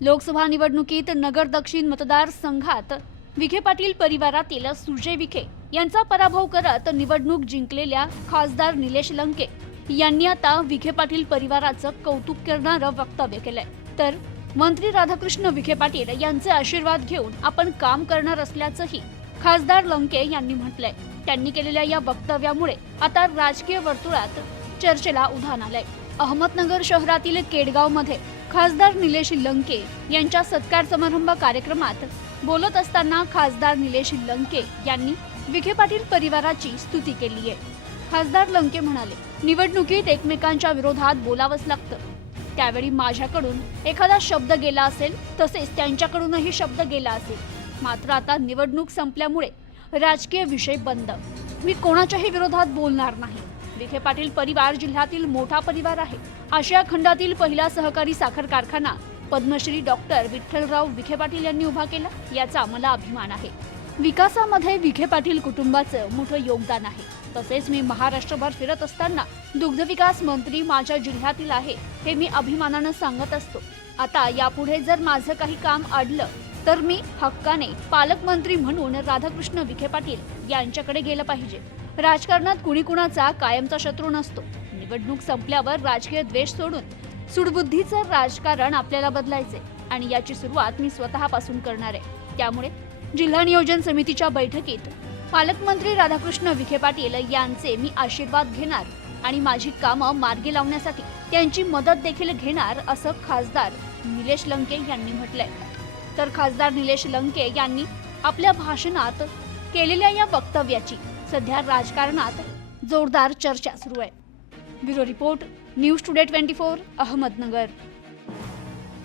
लोकसभा निवडणुकीत नगर दक्षिण मतदारसंघात विखे पाटील परिवारातील सुजय विखे यांचा पराभव करत निवडणूक जिंकलेल्या खासदार निलेश लंके यांनी आता विखे पाटील परिवाराचं कौतुक करणारं वक्तव्य केलंय. तर मंत्री राधाकृष्ण विखे पाटील यांचे आशीर्वाद घेऊन आपण काम करणार असल्याचंही खासदार लंके यांनी म्हटलंय. त्यांनी केलेल्या या वक्तव्यामुळे आता राजकीय वर्तुळात चर्चेला उधाण आलंय. अहमदनगर शहरातील केडगावमध्ये खासदार निलेश लंके यांच्या सत्कार समारंभ कार्यक्रमात बोलत असताना खासदार निलेश लंके यांनी विखे पाटील परिवाराची स्तुती केली आहे. खासदार लंके म्हणाले निवडणुकीत एकमेकांच्या विरोधात बोलावंच लागतं. त्यावेळी माझ्याकडून एखादा शब्द गेला असेल तसेच त्यांच्याकडूनही शब्द गेला असेल. मात्र आता निवडणूक संपल्यामुळे राजकीय विषय बंद. मी कोणाच्याही विरोधात बोलणार नाही. विखे पाटील परिवार जिल्ह्यातील मोठा परिवार आहे. आशिया खंडातील पहिला सहकारी साखर कारखाना पद्मश्री डॉक्टर विठ्ठलराव विखे पाटील यांनी उभा केला याचा मला अभिमान आहे. विकासामध्ये विखे पाटील कुटुंबाचं मोठं योगदान आहे. तसेच मी महाराष्ट्रभर फिरत असताना दुग्धविकास मंत्री माझ्या जिल्ह्यातील आहे हे मी अभिमानानं सांगत असतो. आता यापुढे जर माझं काही काम अडलं तर मी हक्काने पालकमंत्री म्हणून राधाकृष्ण विखे पाटील यांच्याकडे गेलं पाहिजे. राजकारणात कुणी कुणाचा कायमचा शत्रू नसतो. निवडणूक संपल्यावर राजकीय द्वेष सोडून सुडबुद्धीचं राजकारण आपल्याला बदलायचे आणि याची सुरुवात मी स्वतःपासून करणार आहे. त्यामुळे जिल्हा नियोजन समितीच्या बैठकीत पालकमंत्री राधाकृष्ण विखे पाटील यांचे मी आशीर्वाद घेणार आणि माझी कामं मार्गी लावण्यासाठी त्यांची मदत देखील घेणार असं खासदार निलेश लंके यांनी म्हटलंय. तर खासदार निलेश लंके यांनी आपल्या भाषणात केलेल्या या वक्तव्याची सध्या राजकारणात जोरदार चर्चा सुरू आहे. Bureau report news today twenty four Ahmednagar.